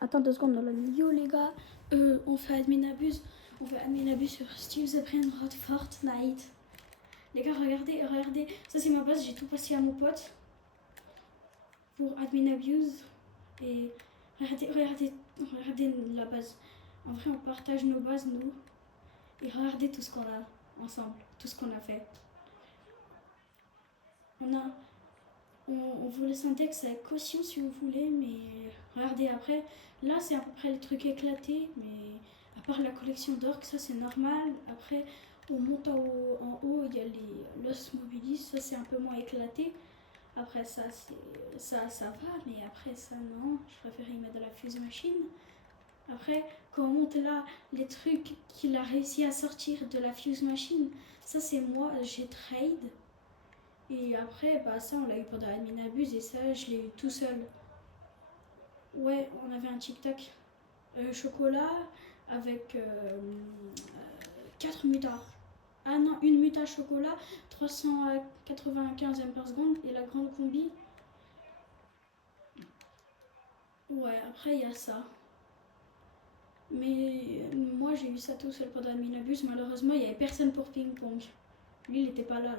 Attends 2 secondes, yo les gars, on fait admin abuse. On fait admin abuse sur Steve the Brainrot Fortnite. Les gars, regardez, regardez. Ça c'est ma base, j'ai tout passé à mon pote. Pour admin abuse. Et regardez, regardez, regardez la base. En vrai, on partage nos bases, nous. Et regardez tout ce qu'on a ensemble, tout ce qu'on a fait. On vous laisse un texte avec caution si vous voulez, mais regardez après. Là, c'est à peu près les trucs éclatés, mais à part la collection d'orques, ça c'est normal. Après, on monte en haut, il y a l'os mobilis, ça c'est un peu moins éclaté. Après ça, ça va, mais après ça non, je préfère y mettre de la fuse machine. Après, quand on monte là, les trucs qu'il a réussi à sortir de la fuse machine, ça c'est moi, j'ai trade. Et après, bah ça on l'a eu pendant admin abuse et ça je l'ai eu tout seul. Ouais, on avait un tic-tac chocolat avec 4 mutas. Ah non, une muta chocolat, 395 m par seconde et la grande combi. Ouais, après il y a ça. Mais moi j'ai eu ça tout seul pendant admin abuse. Malheureusement, il n'y avait personne pour ping-pong. Lui, il n'était pas là.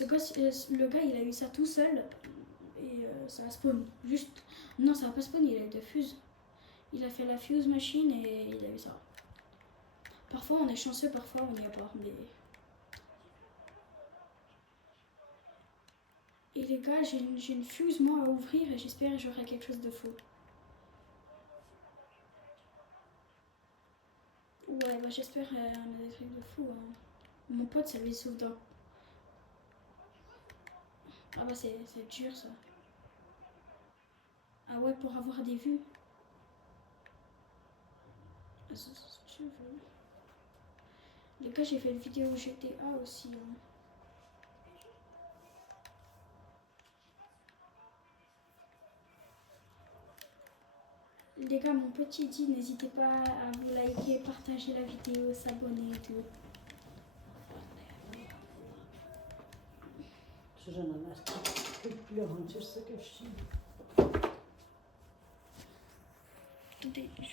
Le gars, il a eu ça tout seul. Et ça a spawn. Juste. Non, ça a pas spawn, il a eu de fuse. Il a fait la fuse machine et il a eu ça. Parfois on est chanceux, parfois on n'y a pas. Mais... Et les gars, j'ai une fuse moi à ouvrir et j'espère que j'aurai quelque chose de faux. Ouais, bah j'espère on a des trucs de fou. Hein. Mon pote, ça lui sauve dans. Ah bah c'est dur ça. Ah ouais, pour avoir des vues. Ah, ça, tu veux. Les gars, j'ai fait une vidéo GTA aussi. Hein. Les gars, mon petit dit, n'hésitez pas à vous liker, partager la vidéo, s'abonner et tout. Je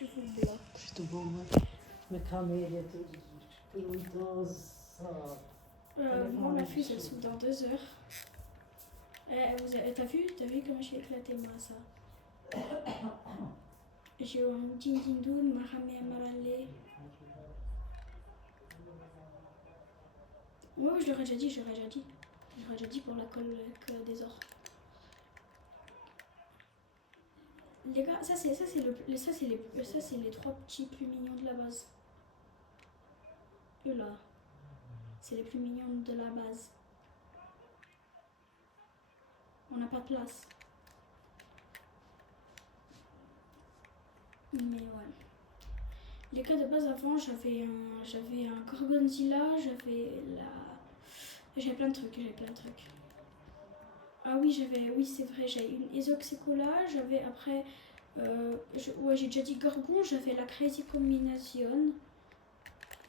vous bloque. Estou bom, ma caméra perguntou moi, ma fuse, elle s'ouvre dans 2 heures. T'as vu comment j'ai éclaté moi ça? J'ai eu un Dindindoun, Mahamé Amalale. Ouais, je l'aurais déjà dit. J'aurais déjà dit pour la colle des ors. Les gars, ça c'est les 3 petits plus mignons de la base. Eux là, c'est les plus mignons de la base. On n'a pas de place. Mais ouais. Les cas de base avant, j'avais un Gorgonzilla, j'avais plein de trucs. Ah oui, c'est vrai, j'avais une Esoxicola, j'avais après, j'ai déjà dit Gorgon, j'avais la Crazy Combination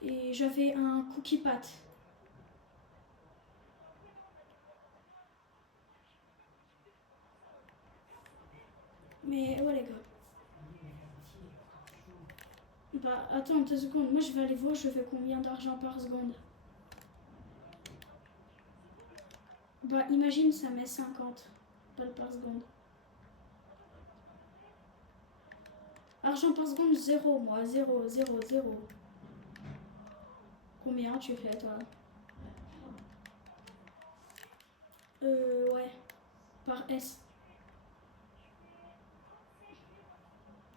et j'avais un Cookie Pat. Mais ouais les gars. Bah attends 2 secondes, moi je vais aller voir je fais combien d'argent par seconde. Bah imagine ça met 50 balles par seconde. Argent par seconde 0 moi, 0. Combien tu fais toi? Ouais, par S.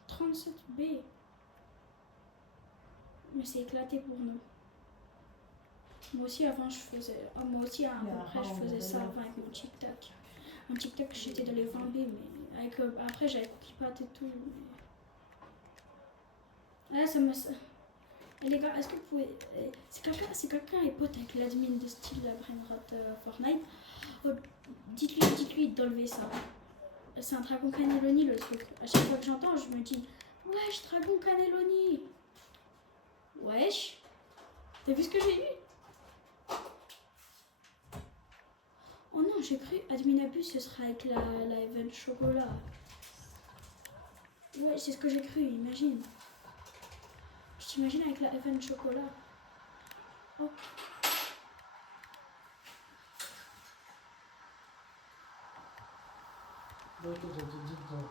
37B. Mais c'est éclaté pour nous. Moi aussi avant je faisais. Oh, moi aussi après je faisais ça avant avec mon tic-tac. Mon tic-tac j'étais dans les 20B mais avec, après j'avais cookie pat et tout. Mais... ça me. Les gars, est-ce que vous pouvez. Si quelqu'un est pote avec l'admin de style la Brainrot Fortnite, dites-lui d'enlever ça. C'est un dragon cannelloni le truc. À chaque fois que j'entends, je me dis wesh, dragon cannelloni. Wesh. T'as vu ce que j'ai eu? Oh non, j'ai cru admin abus ce sera avec la event chocolat. Ouais, c'est ce que j'ai cru, imagine. Je t'imagine avec la FN chocolat. Oh. Donc, tu te dis dedans.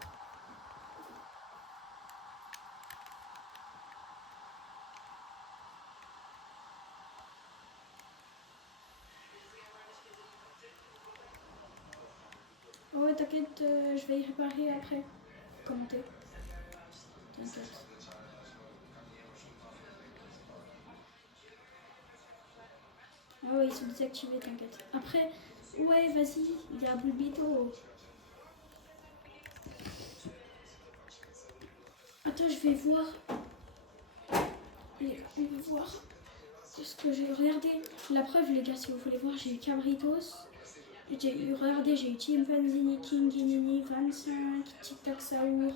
Oh ouais, t'inquiète, je vais y réparer après. Commenter. T'inquiète. Ah ouais, ils sont désactivés, t'inquiète. Après, ouais, vas-y, il y a Bulbito. Attends, je vais voir. Les gars, on va voir ce que j'ai regardé. La preuve, les gars, si vous voulez voir, j'ai eu Cabritos. J'ai eu, regardez, j'ai eu Chimpanzini, King, Guinini, 25, Tic Tac Saour.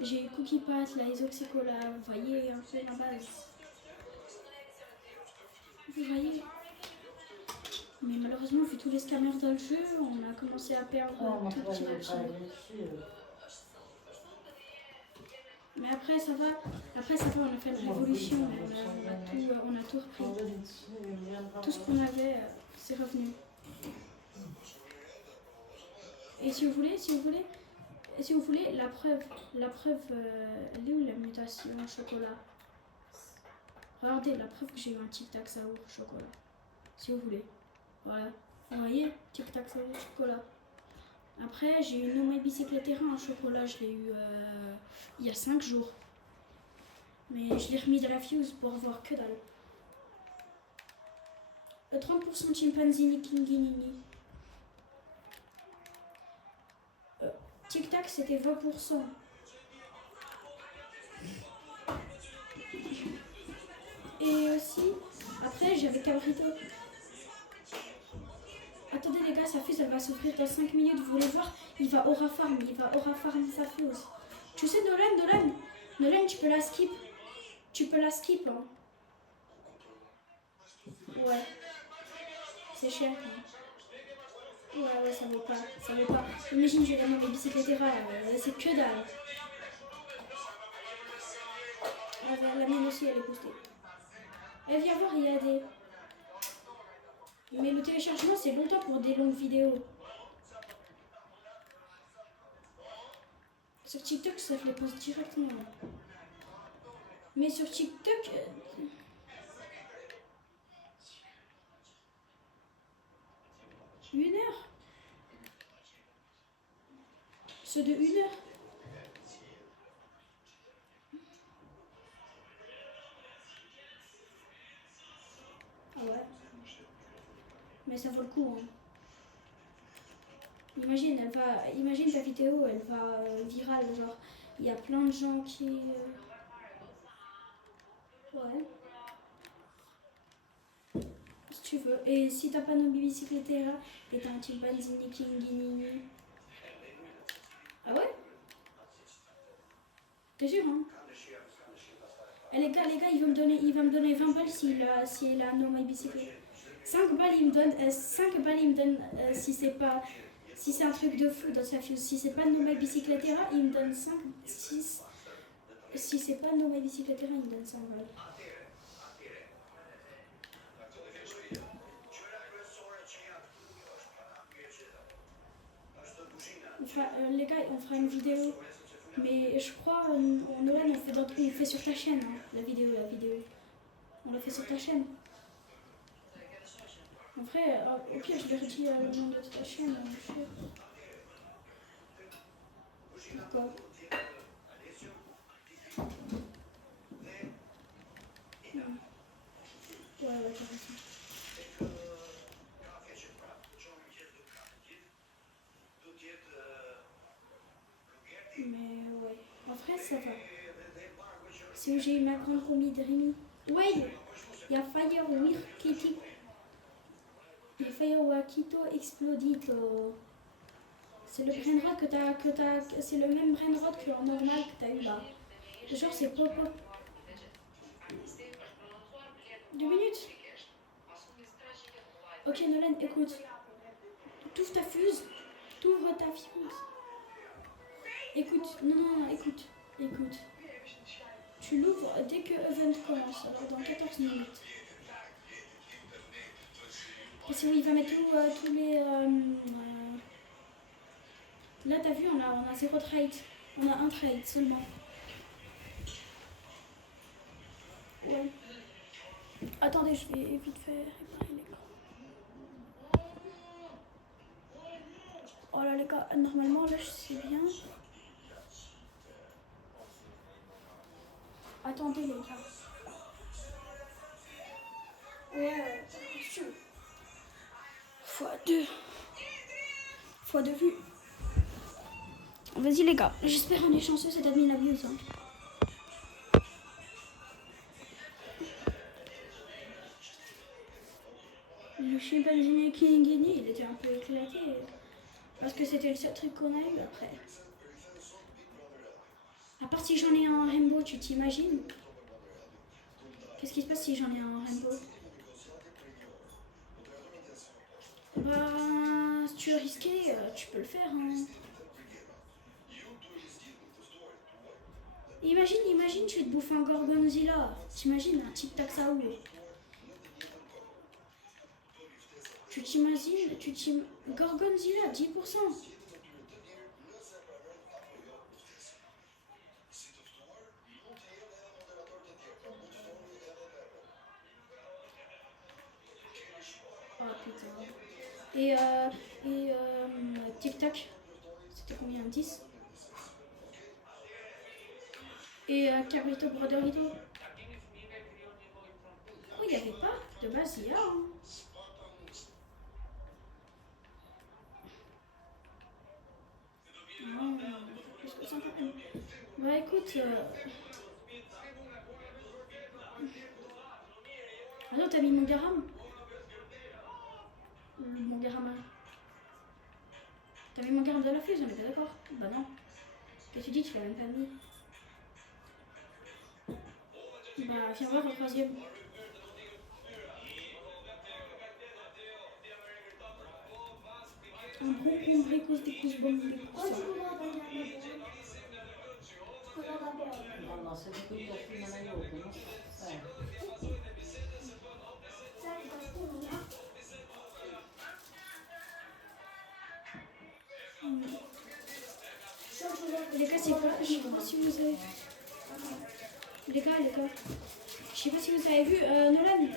J'ai eu Cookie Pat, la Isoxicola. Vous voyez un peu ma base. Vous voyez. Mais malheureusement, vu tous les scammers dans le jeu, on a commencé à perdre tout petit à petit. Mais après ça va, on a fait une révolution, on a tout repris. Tout ce qu'on avait, c'est revenu. Et si vous voulez, la preuve, elle est où la mutation au chocolat? Regardez, la preuve que j'ai eu un Tic Tac Saour chocolat. Si vous voulez. Voilà. Vous voyez, Tic Tac Saour chocolat. Après, j'ai eu No My Bicyclette Terrain en chocolat, je l'ai eu il y a 5 jours. Mais je l'ai remis de la fuse pour avoir que dalle. 30% Chimpanzini Kinginini. Tic Tac c'était 20%. Et aussi, après j'avais Cabrito. Attendez les gars, sa fuse elle va s'ouvrir dans 5 minutes, vous voulez voir? Il va aura farm sa fuse. Tu sais Nolan, tu peux la skip. Tu peux la skip hein. Ouais. C'est cher. Hein. Ouais, ça vaut pas. Imagine, je vais gagner mes bicyclettes c'est que dalle. La mienne aussi, elle est boostée. Elle vient voir, il y a des... Mais le téléchargement, c'est longtemps pour des longues vidéos. Sur TikTok, ça te les poste directement. Mais sur TikTok... 1 heure. Ceux de 1 heure. Ah ouais. Mais ça vaut le coup. Hein. Imagine ta vidéo, elle va virale. Genre, il y a plein de gens qui... Ouais. Si tu veux. Et si t'as pas nos bicyclettes et t'as un Chimpanzini Kinginini. Ah ouais? T'es sûr, hein? Et les gars, il va me donner 20 balles s'il a No My Bicyclette. 5 balles, il me donne si c'est un truc de fou dans sa fuse. Si c'est pas No My Bicyclette, il me donne 5, 6. Si c'est pas No My Bicyclette, il me donne 5 balles. Les gars, on fera une vidéo. Mais je crois, Nolan, on fait sur ta chaîne, hein, la vidéo. On l'a fait sur ta chaîne. En vrai, au pire, je leur dis le nom de ta chaîne. Je sais. Pourquoi? Ouais, t'as raison. Mais ouais, en vrai, ça va. C'est où j'ai eu ma grande combi de Rémi. Ouais, il y a Firewakito Explodito. C'est le brainrot c'est le même brainrot que en normal que t'as eu là. Genre c'est pop-up. 2 minutes. Ok Nolan, écoute. T'ouvres ta fuse. Écoute, non, écoute, écoute. Tu l'ouvres dès que event commence, alors dans 14 minutes. Parce que oui, il va mettre tous les... Là, t'as vu, on a 0 trade. On a un trade seulement. Ouais. Attendez, je vais vite fait réparer l'écran. Oh là les gars, normalement là je sais bien. Attendez les gars. Ouais, attention. x2. x2 vues. Vas-y les gars, j'espère on est chanceux, cet admin abuse. Hein. Le chimpanzé King, il était un peu éclaté. Parce que c'était le seul truc qu'on a eu après. À part si j'en ai un rainbow, tu t'imagines? Qu'est-ce qui se passe si j'en ai un rainbow? Bah, si tu veux risquer, tu peux le faire. Hein. Imagine, tu vas te bouffer un Gorgonzilla. T'imagines un tic-tac Saoul. Tu t'imagines, Gorgonzilla, 10%. Oh putain. Et tic-tac, c'était combien? 10. Et Carlito Brotherito. Oh, il n'y avait pas. De base, il y a. Hein. Non, parce que c'est un peu... Bah écoute... Ah non, t'as mis mon garam? Mon garam. T'as mis mon garam de la fuse, on est pas d'accord? Bah non. Qu'est-ce que tu dis? Tu l'as même pas mis. Bah viens voir au troisième. Un bon bricos des couches bonnes des couches. Non, se tu qui fino alla ioga, non sai. Les gars, c'est quoi? Je sais pas si vous avez... Les gars, je sais pas si vous avez vu,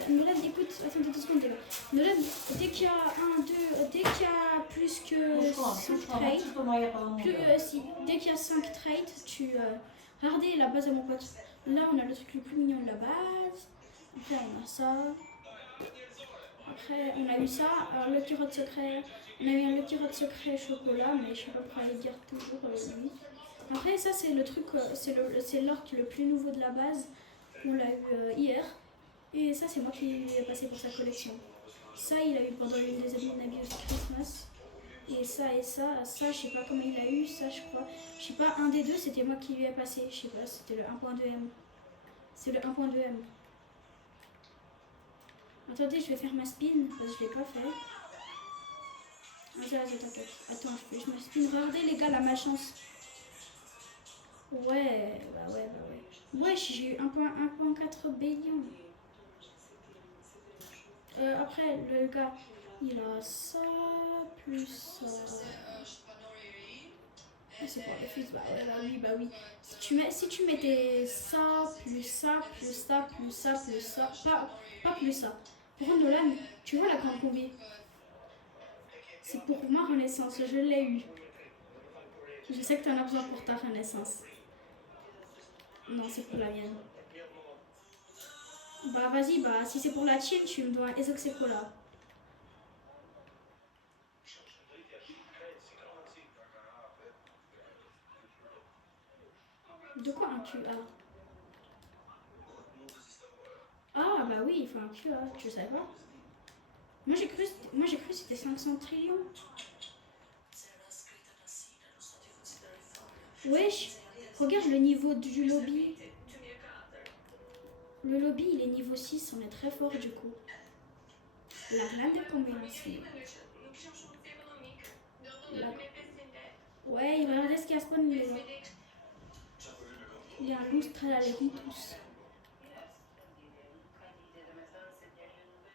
Nolan, écoute, attendez 2 secondes les gars. Nolan, dès qu'il y a dès qu'il y a plus que 5 trades, dès qu'il y a 5 trades, tu... regardez la base à mon pote. Là, on a le truc le plus mignon de la base. Après, on a ça. Après, on a eu ça. Alors, le carotte secret. On a eu un Lucky Rod secret chocolat, mais je sais pas pourquoi il garde toujours lui. Après, ça, c'est le truc, c'est l'orc le plus nouveau de la base. On l'a eu hier. Et ça, c'est moi qui lui ai passé pour sa collection. Ça, il a eu pendant une des années Nabius Christmas. Et ça, je sais pas comment il a eu, ça, je crois. Je sais pas, un des deux, c'était moi qui lui ai passé. Je sais pas, c'était le 1.2M. C'est le 1.2M. Attendez, je vais faire ma spin, parce que je l'ai pas fait. Vas-y, t'inquiète. Attends, je me spin. Regardez, les gars, la malchance. Ouais, bah ouais. Wesh, j'ai eu 1.4 billion. Après, le gars, il a ça, plus ça. Ah, c'est pour les fils, bah oui. Si tu mettais ça, plus ça, plus ça, plus ça, plus ça, pas plus ça. Pour contre, Nolan, tu vois la grande combi? C'est pour ma renaissance, je l'ai eu. Je sais que tu en as besoin pour ta renaissance. Non, c'est pour la mienne. Bah vas-y, bah si c'est pour la tienne, tu me dois un Esoxecola. De quoi un QA? Ah bah oui, il faut un QA, tu savais pas? Moi j'ai cru que c'était 500 trillions. Wesh, regarde le niveau du lobby. Le lobby il est niveau 6, on est très fort du coup. La grande combinaison. Ouais, il va regarder ce qu'il y a spawn les gars. ressemblait à un lustre à la Leritus.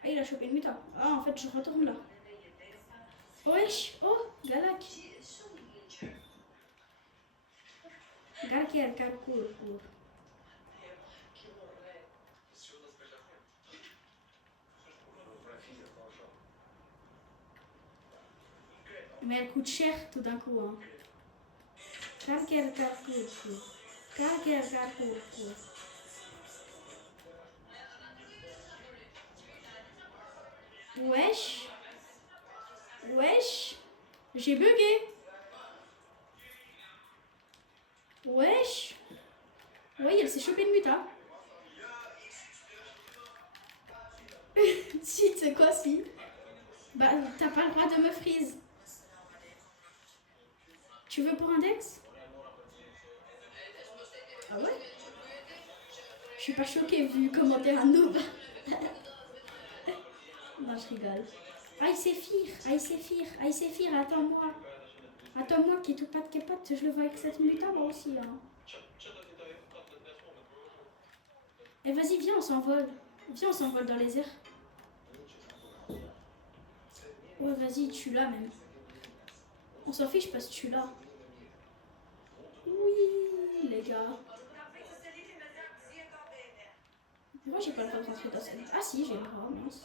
Ah, il a chopé une muta. Ah, en fait, je retourne là. Wesh, oh, Galak. Galak est le court. Mais elle coûte cher tout d'un coup. Hein. Galak court. Wesh. Wesh. J'ai bugué. Wesh. Oui, elle s'est chopée une muta. Si, tu sais quoi, si. Bah, t'as pas le droit de me freeze. Tu veux pour index? Ah ouais? Je suis pas choquée vu comment t'es un noob. Non, je rigole. Aïe Séphir, attends-moi. Attends-moi, qui tout pas de capote, je le vois avec cette muta moi aussi. Hein. Et vas-y, viens, on s'envole. Viens, on s'envole dans les airs. Ouais, vas-y, tue-la même. On s'en fiche parce que tue-la. Oui, les gars. Moi, j'ai pas le droit de rentrer dans cette... Ah si, j'ai le droit, mince.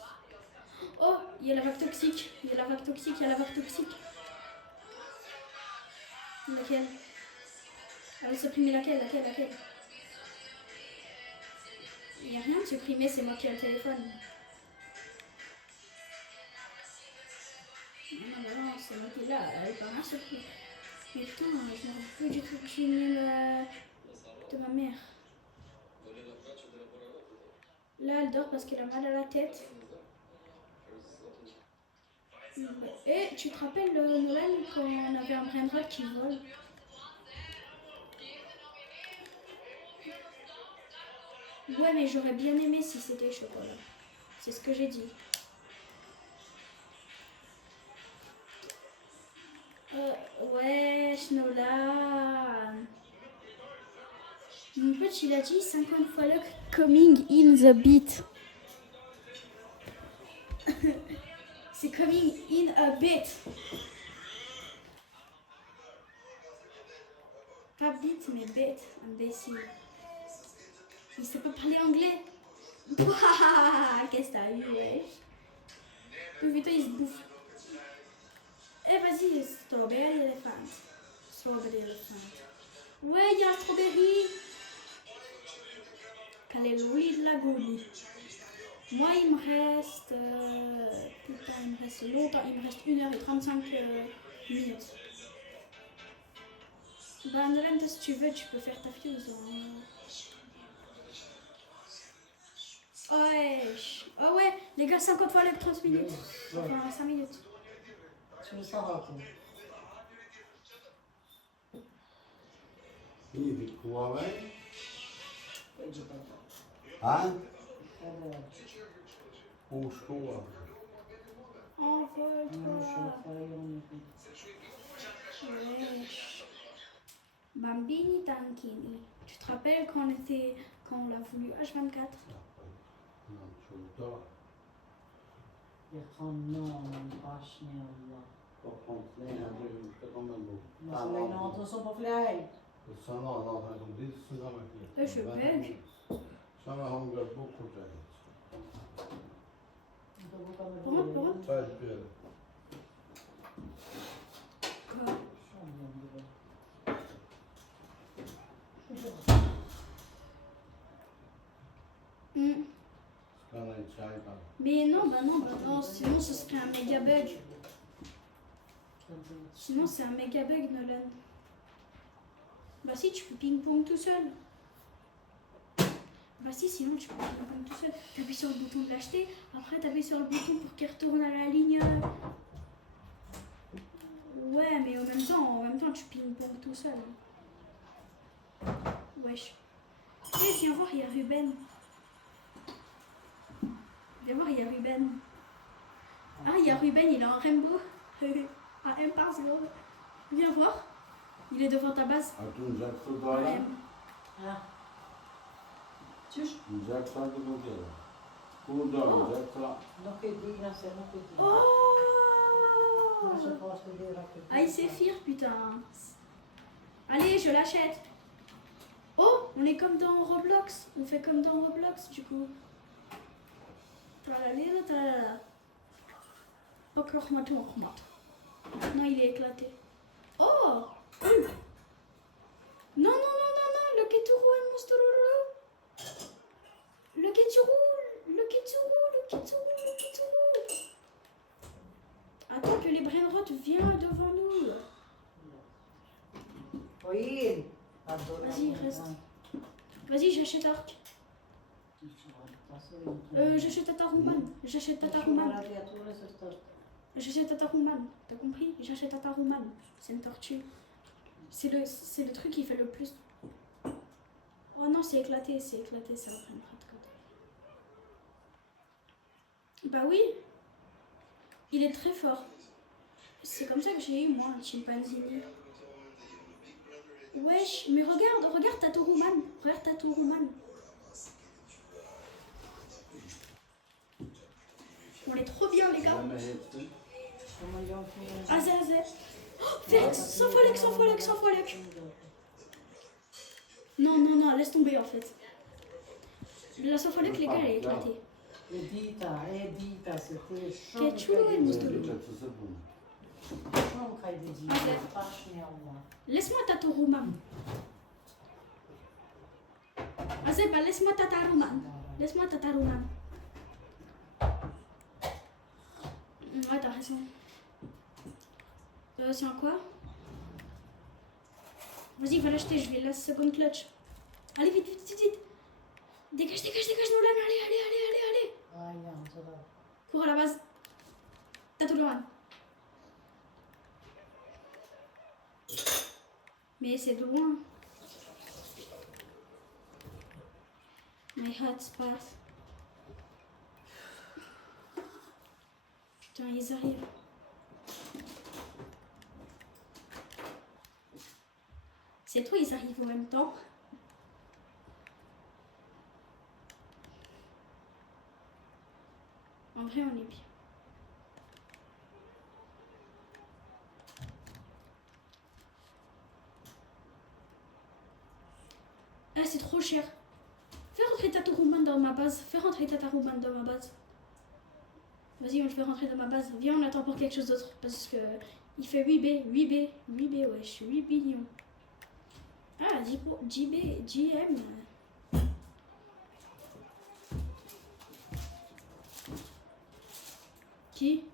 Oh, il y a la vague toxique. Laquelle? Elle va supprimer laquelle? Il n'y a rien de supprimé, c'est moi qui ai le téléphone. Non, c'est moi qui est là, elle peut rien supprimer. Mais putain, je me rends plus du tout de ma mère. Là, elle dort parce qu'elle a mal à la tête. Et tu te rappelles, Noël, quand on avait un brainrot qui vole? Ouais, mais j'aurais bien aimé si c'était chocolat. C'est ce que j'ai dit. Wesh, Nolan. Mon pote, il a dit 50 fois le coming in the beat. C'est coming in a bit. Pas bit, mais bit, imbécile. Il sait pas parler anglais. Qu'est-ce que t'as eu, wesh? Le putain, il se bouffe. Eh, vas-y, strawberry elephant. Ouais, il y a un strawberry. Caleluli de la Gouli. Moi, il me reste. Putain, il me reste longtemps. Il me reste 1h35 minutes. Bah, Nolan, si tu veux, tu peux faire ta fuse. Hein. Oh ouais, les gars, 50 fois avec 30 minutes. Enfin, 5 minutes. Tu me sens raté. Hii vilikuwa wewe? Vegetable. Ah? Eller, Oskoa. Envole-toi. Wesh. Bambini Tankini. Tu te rappelles quand on l'a voulu H24? Non, çocuklar. Yakanın başını Allah. Toplantıya yürüyüşte ondan bu. Nasıl lägger något så på flöjt? Sana Allah'tan bir sınava gittim. Je bug. Sana hangi bu kuracak? Pourquoi? Çay bir. Quoi? Sana çay var. Mais non, sinon ce serait un méga bug. Sinon c'est un méga bug, Nolan. Bah si, tu peux ping-pong tout seul. Bah si, sinon tu peux ping-pong tout seul. T'appuies sur le bouton de l'acheter, après t'appuies sur le bouton pour qu'il retourne à la ligne. Ouais, mais en même temps tu ping-pong tout seul. Wesh. Eh, viens voir, il y a Ruben. Viens voir, il y a Ruben. Ah, il y a Ruben, il est en rainbow. À 1 par seconde. Viens voir. Il est devant ta base. Atınacak su böyle. Ha, Tjus, Güzel kaldı bu kere. Burada güzel kaldı. nog een die, dan zeg nog een die. Oh Maar ze vast een deur achter. Ah, il s'effire, putain. Allez, je l'achète. Oh, on est comme dans Roblox. On fait comme dans Roblox, du coup. Talalala, talala. Non, il est éclaté. Oh Non, non, non, non, non, le Keturu est monstrueux. Le Keturu, le Keturu, le Keturu, le Keturu. Attends que les brainrots viennent devant nous. Oui. Vas-y, reste. Vas-y, j'achète Orc. J'achète Tataruman. J'achète Tataruman. J'achète Tataruman. T'as compris? J'achète Tataruman. C'est une tortue. C'est le truc qui fait le plus. Oh non, c'est éclaté, ça va prendre de code. Bah oui, il est très fort. C'est comme ça que j'ai eu moi un chimpanzini. Wesh, mais regarde Tataruman. Regarde Tataruman. On est trop bien les gars. Yeme hepsi. Azé, azé. Oh, Félix, sans fois Lec. Non, non, non, laisse tomber en fait. La Sofolek, les gars, elle est éclatée. Edita, c'était chaud. Quel chulo, elle, Moustoulou. Bir çatısı bu. Chaud, kaydedici. Azé. Paşniyallah. Laisse-moi Tataruman. Azé, bah laisse-moi Tataruman. Laisse-moi Tataruman. Ouais, t'as raison. C'est un quoi? Vas-y, va l'acheter, je vais la seconde clutch. Allez, vite, vite, vite, vite. Dégage, Nolan, allez. Aynen, sıra. Cours à la base. Tataruman. Mais c'est de loin. My heart passe. Putain, ils arrivent. C'est toi, ils arrivent en même temps. En vrai, on est bien. Ah, c'est trop cher. Fais rentrer Tataruman dans ma base. Vas-y, on le fait rentrer dans ma base. Viens, on attend pour quelque chose d'autre. Parce que il fait 8B, wesh, 8 billions. Ah, JB, JM. Qui?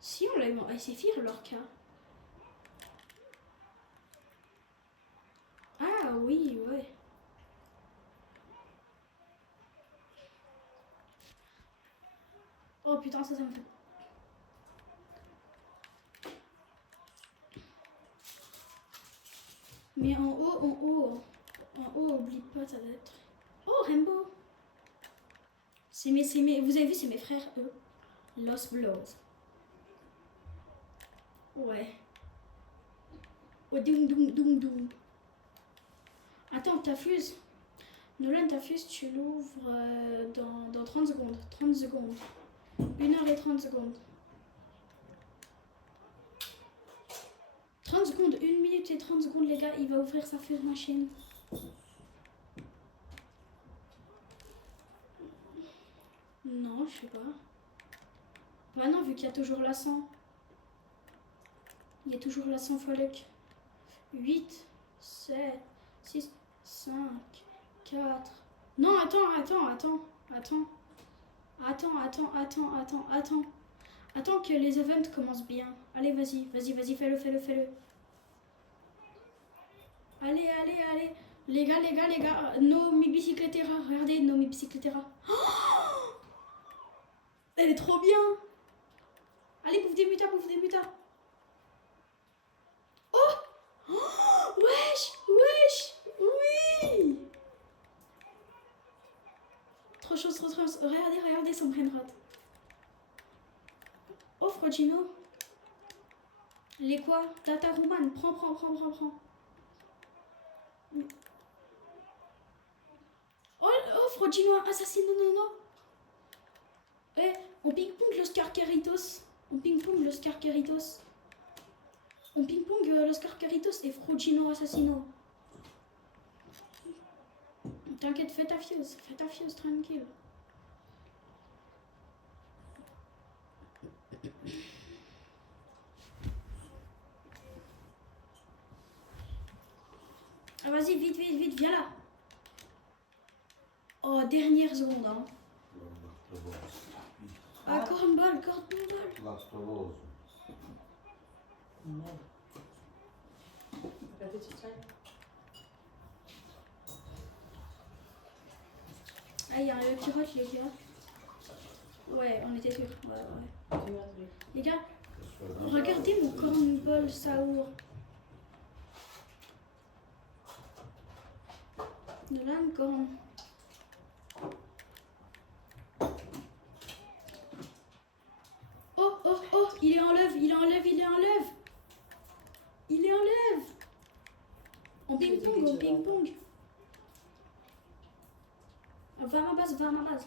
Si on l'a eu en SFR, leur cas. Ah oui, ouais. Oh putain, ça me fait. Mais en haut, oublie pas, ça va être. Oh, Rainbow! Vous avez vu, c'est mes frères, eux. Los Blows. Ouais. Oh, doum. Attends, ta fuse. Nolan, ta fuse, tu l'ouvres dans 30 secondes. 30 secondes. 1h30 secondes. 30 secondes, 1 minute et 30 secondes, les gars, il va ouvrir sa fuse machine. Non, je sais pas. Bah non, vu qu'il y a toujours la 100. Il y a toujours la 100 fois Luc. 8, 7, 6, 5, 4. Non, attends. Attends que les events commencent bien. Allez, vas-y, fais-le. Allez. Les gars. No mi bicicletera. Regardez, no mi bicicletera. Oh, elle est trop bien. Allez, bouffe des mutas. Oh, wesh. Oui. Trop chose. Regardez son brainrot. Oh, Frogino. Les quoi? Tataruman, prends. Frogino assassino, non, non. Eh, on ping-pong los Carcaritos. On ping-pong los Carcaritos. On ping-pong los Carcaritos et Frogino assassino. T'inquiète, fais ta fuse, tranquille. Ah, vas-y, vite, vite, vite, viens là. Oh, dernière seconde, hein. Ah, cornball. Lactulose. Merde. La petite taille. Ah, il y a un qui rote, les gars. Ouais, on était sûr. Ouais. Tu m'as trouvé. Les gars, regardez mon cornball Saour. Nolan corn. Oh, il est en lève. En ping-pong. Va à ma base.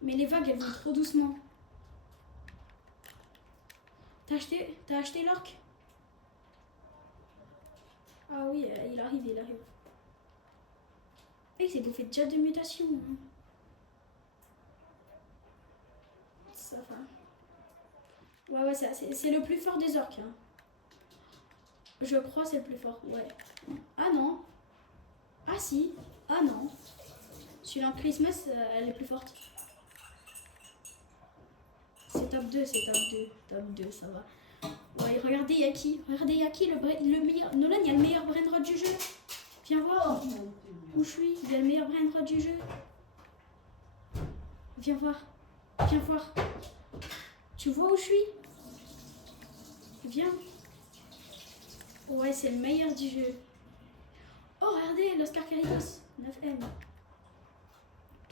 Mais les vagues, elles vont trop doucement. T'as acheté l'orc? Ah oui, il arrive. Il s'est bouffé déjà de mutations. Hein. Ça va. Ouais, c'est le plus fort des orques. Hein. Je crois que c'est le plus fort, ouais. Ah non. Ah si. Ah non. Celui-là en Christmas, elle est plus forte. C'est top 2, Top 2, ça va. Ouais, regardez Yaki, le meilleur. Nolan, il y a le meilleur brainrot du jeu. Viens voir. Où je suis. Il y a le meilleur brainrot du jeu. Viens voir. Tu vois où je suis? Viens. Ouais, c'est le meilleur du jeu. Oh, regardez, Los Carcaritos. 9M.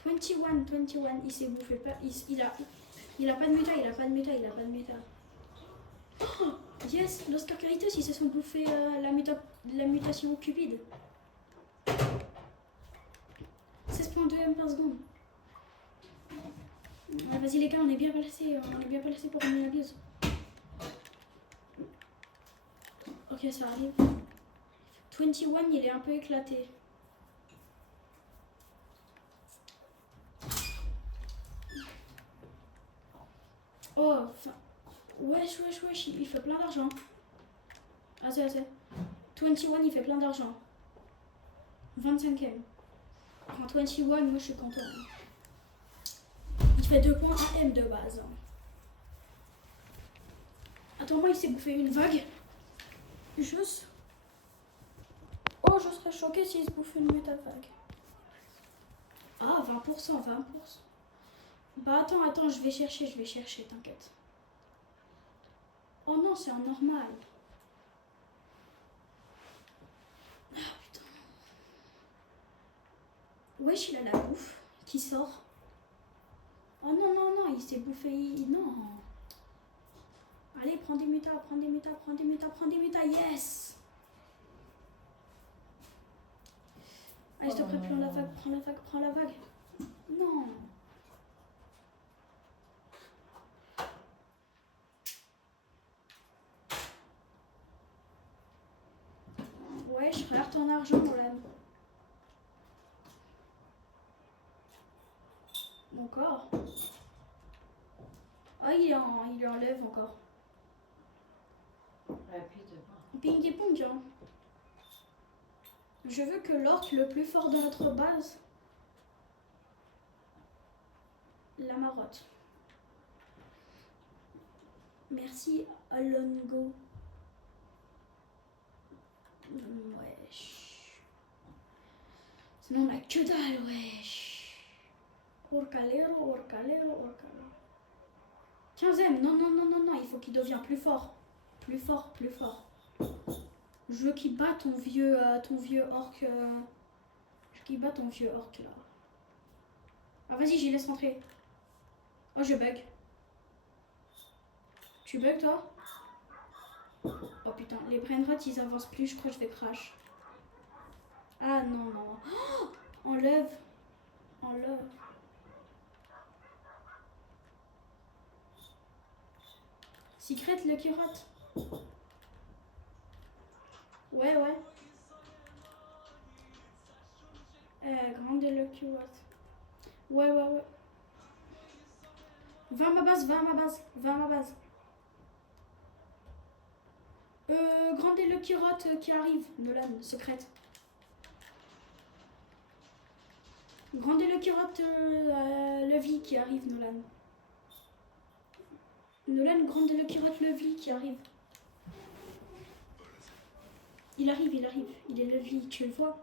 21. Il s'est bouffé pas. Il a pas de méta. Oh, yes, Los Carcaritos, ils se sont bouffés la mutation cupide. 16.2 M par seconde. Ouais, vas-y les gars, on est bien placés pour ramener la buse. Ok, ça arrive. 21, il est un peu éclaté. Oh, enfin... Wesh, il fait plein d'argent. Ah, c'est. 21, il fait plein d'argent. 25ème. En 21, moi je suis content. Il fait 2 points AM de base. Attends, moi il s'est bouffé une vague. Juste. Oh, je serais choquée s'il se bouffait une méta vague. Ah, 20%. Bah attends, je vais chercher, t'inquiète. Oh non, c'est en normal. Ah putain. Wesh, il a la bouffe qui sort. Oh non, il s'est bouffé. Non. Allez, prends des méta, yes. Allez, s'il te plaît, prends la vague. Non. Ouais, je regarde ton argent, Nolan. Encore. Ah, il enlève encore. Ping-pong, hein. Je veux que l'orc le plus fort de notre base, la marotte. Merci, Alongo. Wesh. Sinon, on a que dalle, wesh. Orcalero. 15ème, non, il faut qu'il devienne plus fort. Plus fort. Je veux qu'il bat ton vieux orc. Je veux qu'il bat ton vieux orc là. Ah vas-y, j'y laisse rentrer. Oh, je bug. Tu bugs toi? Oh putain, les brainrots ils avancent plus, je crois que je vais crash. Ah non, non. Oh, enlève. Enlève. Secret Lucky Rot. Ouais, ouais. Grande Lucky Rot. Ouais, ouais, ouais. Va à ma base, va à ma base, va à ma base. Grande Lucky Rot qui arrive. Nolan, secrète. Grande Lucky Rot, Lovely qui arrive, Nolan. Nolan, Grande Lucky Rot, Lovely qui arrive. Il arrive, il arrive. Il est Lovely, tu le vois?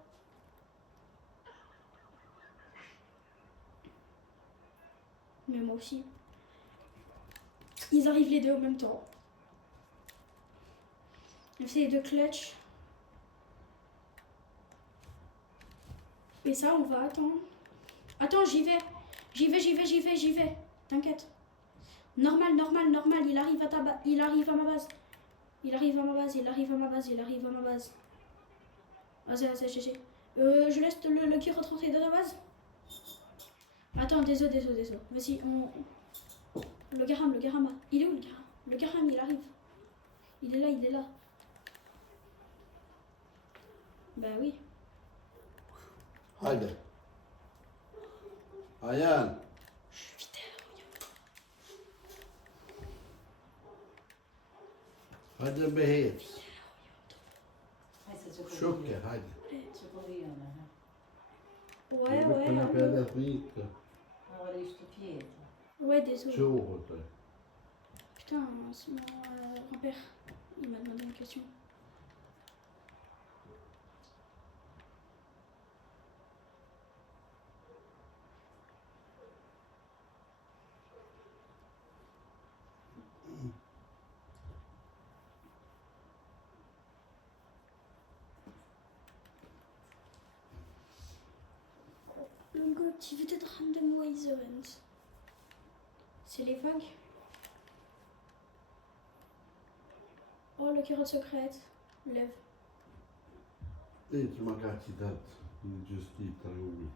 Mais moi aussi. Ils arrivent les deux en même temps. C'est les deux clutch. Et ça, on va attendre. Attends, j'y vais. J'y vais. T'inquiète. Normal. Il arrive à ta base. Il arrive à ma base. Il arrive à ma base. Vas-y, GG. Je laisse le qui rentrer dans ta base. Attends, désolé. Vas-y, Le Garam. Il est où le Garam? Le Garam, il arrive. Il est là. Bah oui. Haydi. Ayhan. Hadi behir. Şokke, hadi. Ouais. Kuna perde vita. Ouais, désolé. Ciao. Putain, c'est mon grand-père. Il m'a demandé une question. Longue activité de randomize event. C'est les vagues. Oh, le carotte secrète. Lève. Inte man kan titta att just lite roligt.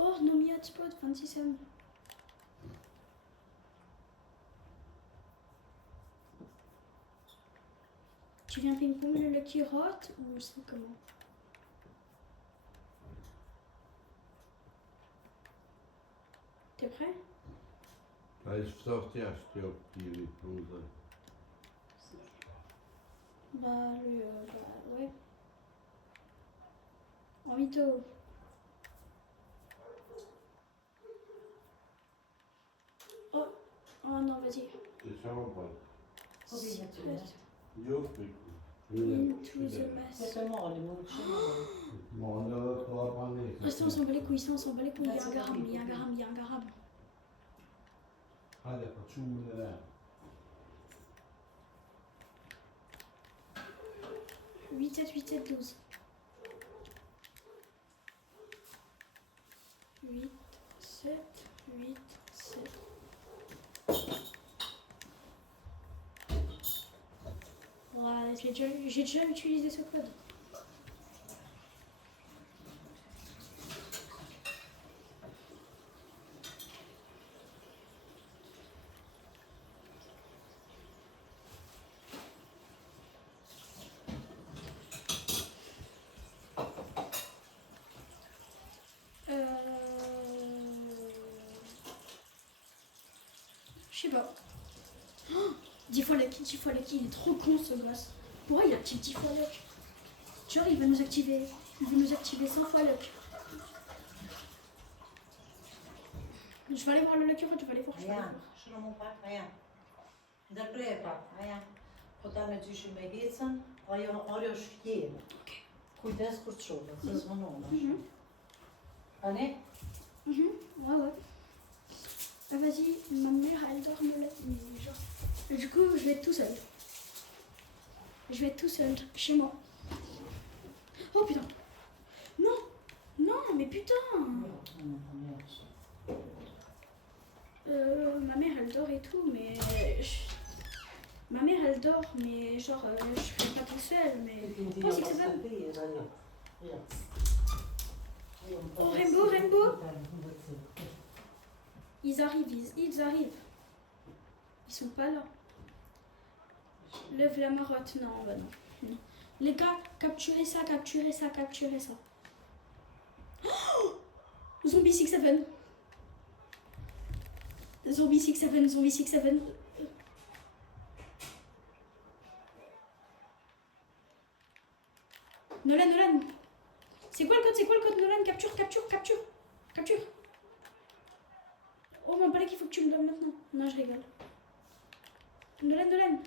Oh, Nomi Hotspot, 26 ans. Tu viens ping-pong le Lucky Rot ou c'est comment? T'es prêt? Ja, jest w sortie aż ci optili pluza. Bah, ouais. En mytho. Oh non, vas-y. Det sa man bara. Secret Jo, into the mass. Restez, on s'en bat les couilles, Il y a un garam. Hadi facciamo là. 8, 7, 12. 8, 7. Ouais, j'ai déjà utilisé ce code. Je sais pas. Oh, 10 fois lucky, il est trop con ce gosse. Pourquoi il active 10 fois luck? Tu vois, il veut nous activer 100 fois luck. Je vais aller voir le lucky road, je vais aller voir. Je ne montre pas rien. Där blev rien. Potem du się megiecen, a ja arjoš je. Kujdes kurčova, se zvonono. Allez? Ouais. Ah, vas-y, ma mère elle dort me la nuit, genre. Et du coup, je vais être tout seul. Chez moi. Oh putain. Non, mais putain. Ma mère elle dort et tout, mais. Ma mère elle dort, mais genre je serai pas tout seul, mais. Oh, Six Seven. Oh, Rainbow, Rainbow. Ils arrivent, ils arrivent. Ils sont pas là. Lève la marotte, non, bah non. Non. Les gars, capturez ça, capturez ça, capturez ça. Oh, Zombie Six Seven. Zombie Six Seven, Zombie Six Seven. Nolan, Nolan. C'est quoi le code? C'est quoi le code, Nolan? Capture, capture, capture. Capture. Oh, mon palais qu'il faut que tu me donnes maintenant. Non, je rigole. Nolan, Nolan.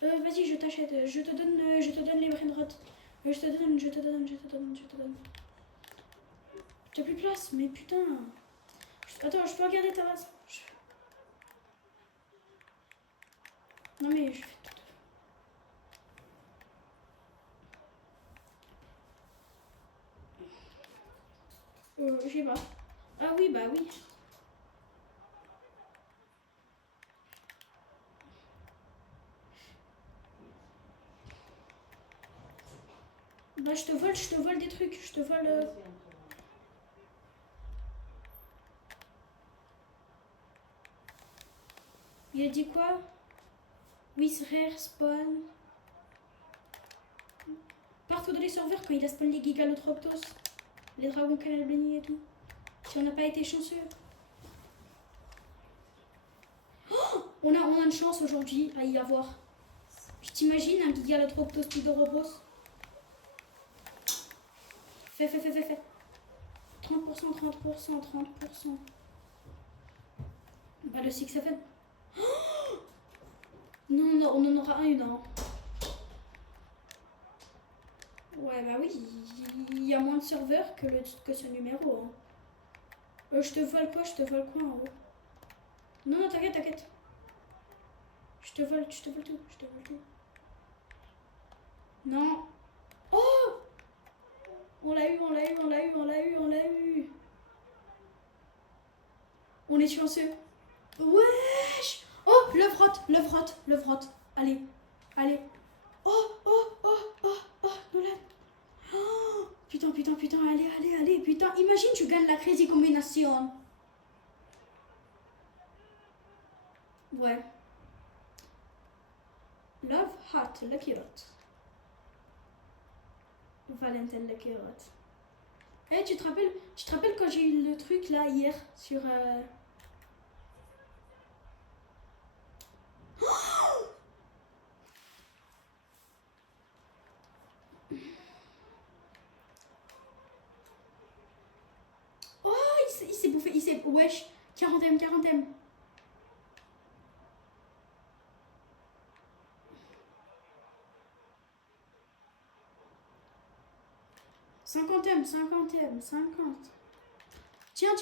Vas-y, je t'achète. Je te donne les brainrot. Je te donne. T'as plus de place, mais putain. Attends, je peux regarder ta base. Non mais je fais tout. Je sais pas. Ah oui, bah oui. Bah je te vole des trucs. Je te vole. Il a dit quoi? With rare spawn. Partout dans les serveurs quand il a spawn les Gigalotroptos, les dragons canal bénis et tout. Si on n'a pas été chanceux. Oh, on a une chance aujourd'hui à y avoir. Je t'imagine un Gigalotroptos Pidoropos. Fais. 30%. Bah le Six Seven. Oh non, on en aura un, non. Ouais, bah oui, il y a moins de serveurs que ce numéro. Hein. Je te vole quoi en haut? Non, t'inquiète. Je te vole tout. Non. Oh! On l'a eu. On est chanceux. Wesh! Oh, le vrotte. Allez. Oh, Nolan. Oh, putain, allez. Putain, imagine tu gagnes la crazy combination. Ouais. Love Heart, Lucky Rot. Valentin Lucky Rot. Eh, tu te rappelles quand j'ai eu le truc là hier sur... Oh, il s'est bouffé, wesh, 40 M. 50 M. Tiens,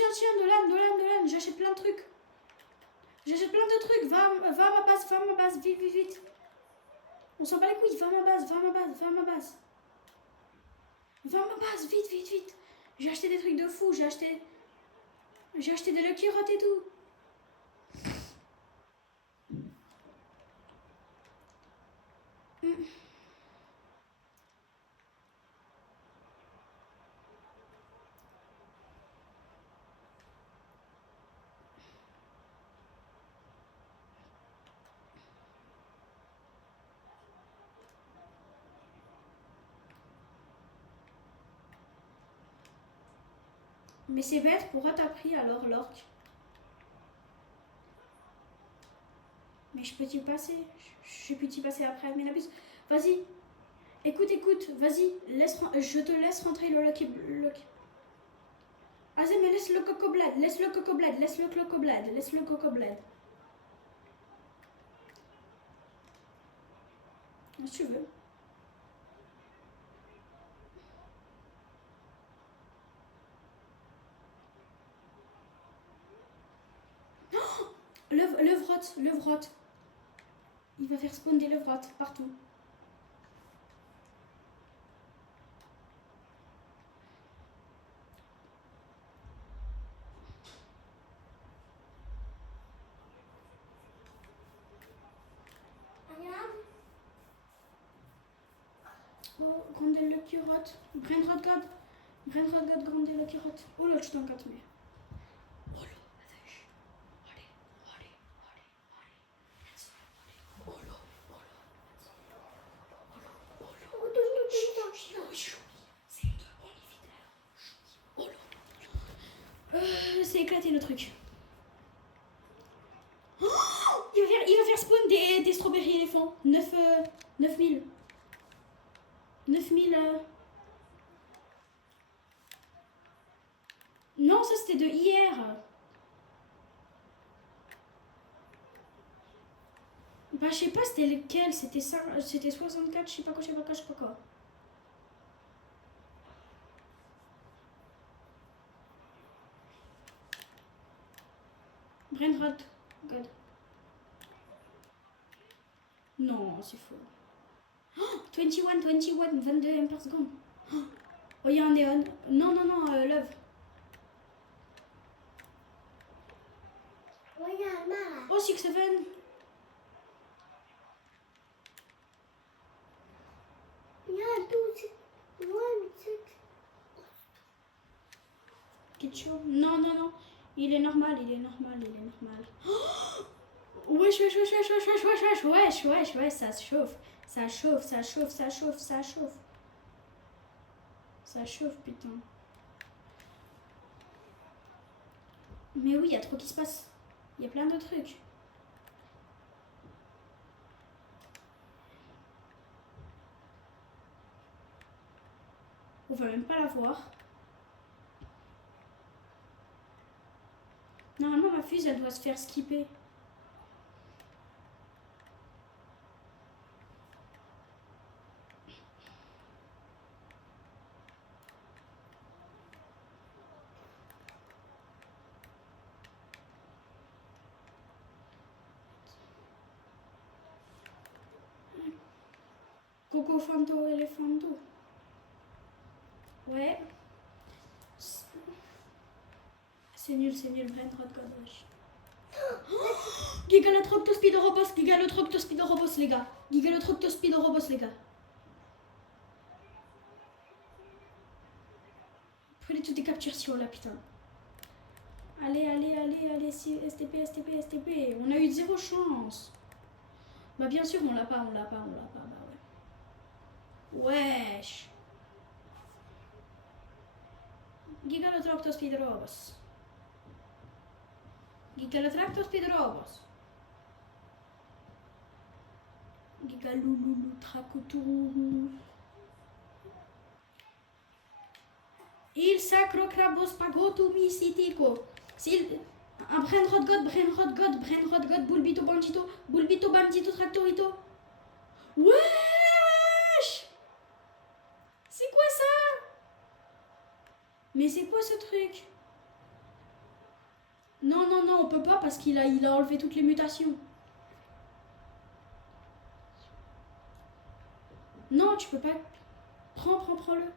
Nolan, j'achète plein de trucs. Va à ma base, vite. On s'en bat les couilles, va à ma base. Vite. J'ai acheté des trucs de fou, j'ai acheté des Lucky Rot et tout. Mais c'est bête, pourquoi t'as pris alors l'orque? Mais je peux t'y passer. Je peux t'y passer après, mais la buse. Vas-y. Écoute, vas-y. Je te laisse rentrer le Lucky. Vas-y, mais laisse le cocoblade. Laisse le cocoblade. Si tu veux. Le vrotte. Il va faire spawn des levrottes partout. Oh, grande Lucky Rot. Brain Rot God. Brain Rot God, grande Lucky Rot. Oh là, je t'en gâte, mais. Oh là, weź. Allez, allez, allez, allez. Let's go. Oh là, oh là. Oh là, oh là. C'est une on est vidéo. Oh là. C'est éclaté le truc. Oh, il va faire spawn des strawberry éléphants. 9000. 9000. Non, ça c'était de hier. Bah, je sais pas c'était lequel. C'était ça. C'était 64, je sais pas quoi, je sais pas quoi, je sais pas quoi. Brainrot. God. Non, c'est faux. Oh, 21, 22 M par seconde. Oh, il y a un néon. Non, non, non, Love. Oh, 6-7. Ketchup. Non, non, non. Il est normal, il est normal, il est normal. Oh, wesh, wesh, wesh, wesh, wesh, wesh, wesh, wesh, wesh, wesh, wesh, ça chauffe. Ça chauffe, ça chauffe, ça chauffe, ça chauffe. Ça chauffe, putain. Mais oui, il y a trop qui se passe. Il y a plein de trucs. On va même pas la voir. Normalement, ma fuse, elle doit se faire skipper. Coco Fanto, Elefanto. Ouais. C'est nul, Brain Rot God, wesh. Gigalotroctospidorobos, Gigalotroctospidorobos, les gars. Gigalotroctospidorobos, les gars. Prenez toutes les captures sur là, putain. Allez, allez, allez, allez, STP, STP, STP. On a eu 0 chance. Bah bien sûr, on l'a pas, bah ouais. Wesh. Gigalotroctospidorobos. Gigalotroctospidorobos. Gigalululu tracotourou. Il sacro crabos pagoto misitico. S'il. Un Brainrot God, Bulbito Bandito, Tractorito. Wesh! C'est quoi ça? Mais c'est quoi ce truc? Non, non, non, on peut pas parce qu'il a enlevé toutes les mutations. Non, tu peux pas. Prends-le.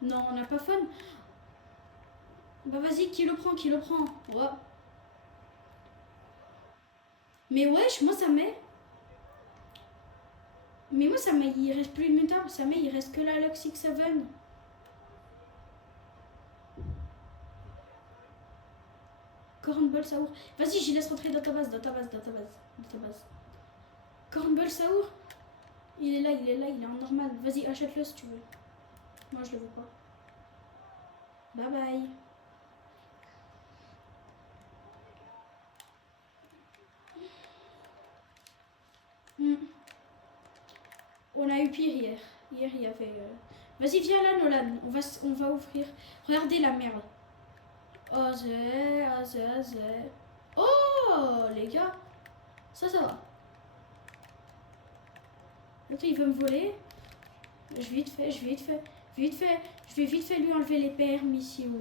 Non, on n'a pas fun. Bah vas-y, qui le prend? Ouais. Mais wesh, moi ça met. Mais moi ça met, il reste plus de mutable, ça met, il reste que la Lux 7. Cornball Saour. Vas-y, j'y laisse rentrer dans ta base. Cornball Saour. Il est là, il est en normal. Vas-y, achète-le si tu veux. Moi je le veux pas. Bye bye. On a eu pire hier. Hier, il y avait. Vas-y, viens là, Nolan. On va ouvrir. Regardez la merde. Azé. Oh, les gars. Ça va. Attends, il veut me voler. Je vais vite fait. Je vais vite fait lui enlever les permissions.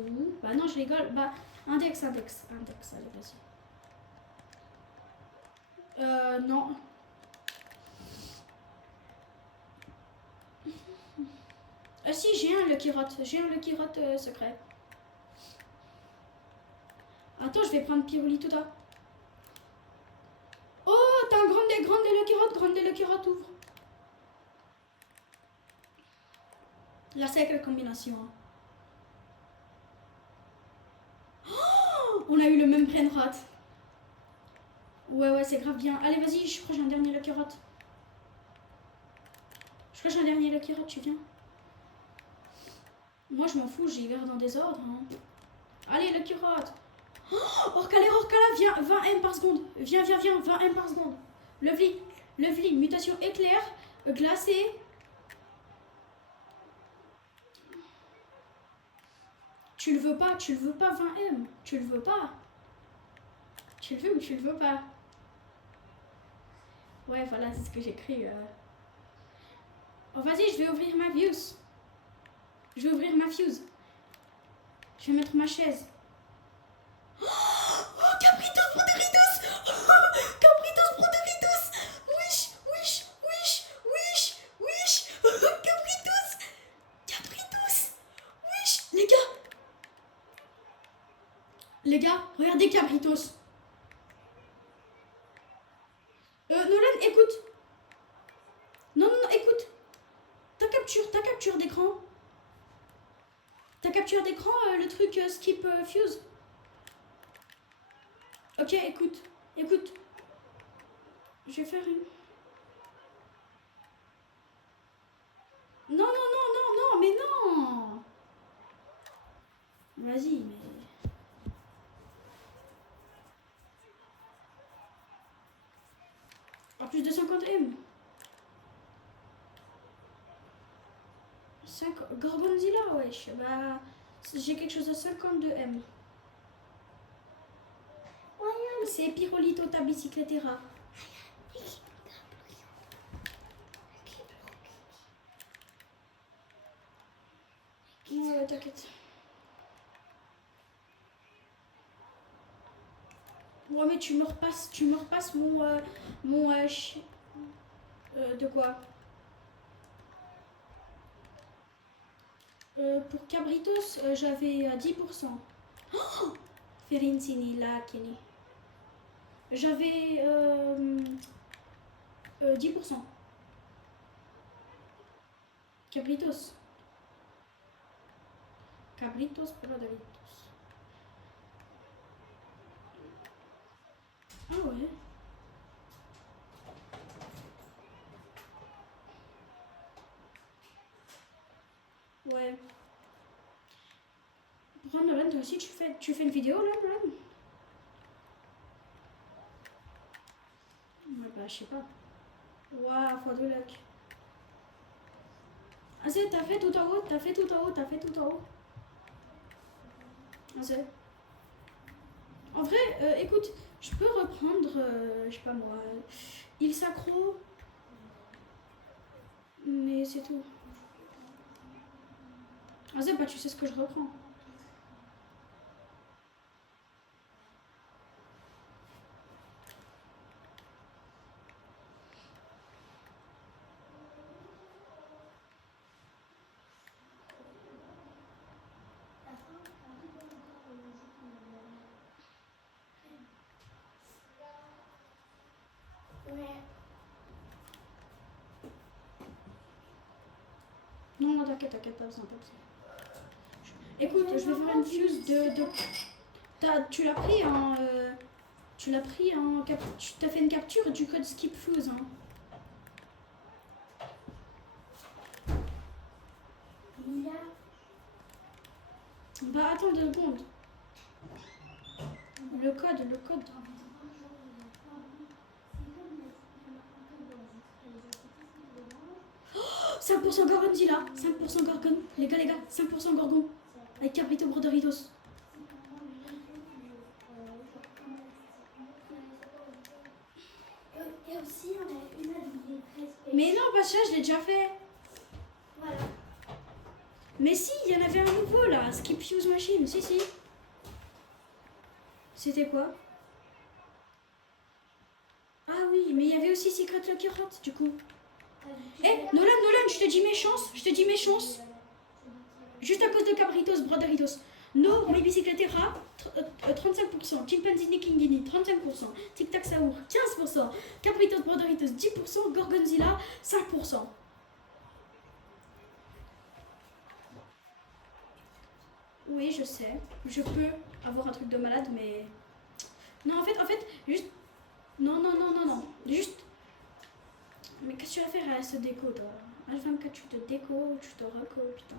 Bah non, je rigole. Bah, index. Allez, vas-y. Non. Ah si, j'ai un Lucky Rot secret. Attends, je vais prendre Pirulito. attends, grande Lucky Rod, ouvre. Là, c'est quelle combinaison hein. Oh, on a eu le même brain rot. Ouais, c'est grave bien. Allez, vas-y, je crois que j'ai un dernier Lucky Rod. Tu viens? Moi, je m'en fous, j'y vais dans des ordres. Hein. Allez, Lucky Rod. Oh, Orcala, viens, 20 M par seconde. Viens, 20 M par seconde. Lovely, mutation éclair, glacé. Tu le veux pas, 20 M. Tu le veux pas. Tu le veux ou tu le veux pas? Ouais, voilà, c'est ce que j'écris. Oh, vas-y, je vais ouvrir ma fuse. Je vais mettre ma chaise. Oh, Cabritos Broderitos. Cabritos Broderitos. Wish. Cabritos. Wish. Les gars, regardez Cabritos. Nolan, écoute. Non, écoute. Ta capture d'écran. Le truc skip fuse. Ok, écoute. Je vais faire une... Non, mais non. Vas-y, mais... En plus de 50 M. Gorgonzilla, wesh. Bah, j'ai quelque chose de 52 M. C'est Pyrolito ta bicyclettera. Ouais, t'inquiète. Ouais, mais tu me repasses mon de quoi? Pour Cabritos, j'avais 10%. Oh, Ferincini, là, Kenny. J'avais 10%. Cabritos Broderitos. Ah ouais. Ouais. Pourquoi Nolan, toi aussi tu fais une vidéo là, Nolan? Ouais, bah je sais pas. Waouh, fois de luck. Ah c'est, t'as fait tout en haut. Ah c'est. En vrai, écoute, je peux reprendre, je sais pas moi, Il Sacro. Mais c'est tout. Ah c'est, bah tu sais ce que je reprends. Non, t'inquiète, pas besoin. Écoute, je vais faire une fuse de... Tu l'as pris en... tu t'as fait une capture du code skip fuse. Hein. Bah attends 2 secondes. Le code. 5% Gorgonzilla, 5% Gorgon. Les gars, 5% Gorgon. Avec Cabrito Broderitos. Et aussi, on a une habillée très Mais non, pas ça, je l'ai déjà fait. Voilà. Mais si, il y en avait un nouveau là, Skip Fuse Machine, si. C'était quoi? Ah oui, mais il y avait aussi Secret Lucky Rot, du coup. Nolan, je te dis mes chances. Juste à cause de Cabritos, Broderitos. No, My Bicicletera, 35%. Chimpanzini Kingini, 35%. Tic Tac Saour, 15%. Capritos Broderitos, 10%. Gorgonzilla, 5%. Oui, je sais. Je peux avoir un truc de malade, mais... Non, en fait, juste... Non. Juste... Mais qu'est-ce que tu vas faire à ce déco, toi? H24, tu te déco, tu te reco, putain.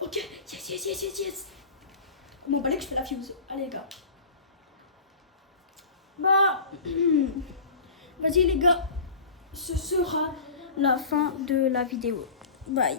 Ok, yes. Bon, bah là que je fais la fuse. Allez, les gars. Bah... Vas-y, les gars. Ce sera la fin de la vidéo. Bye.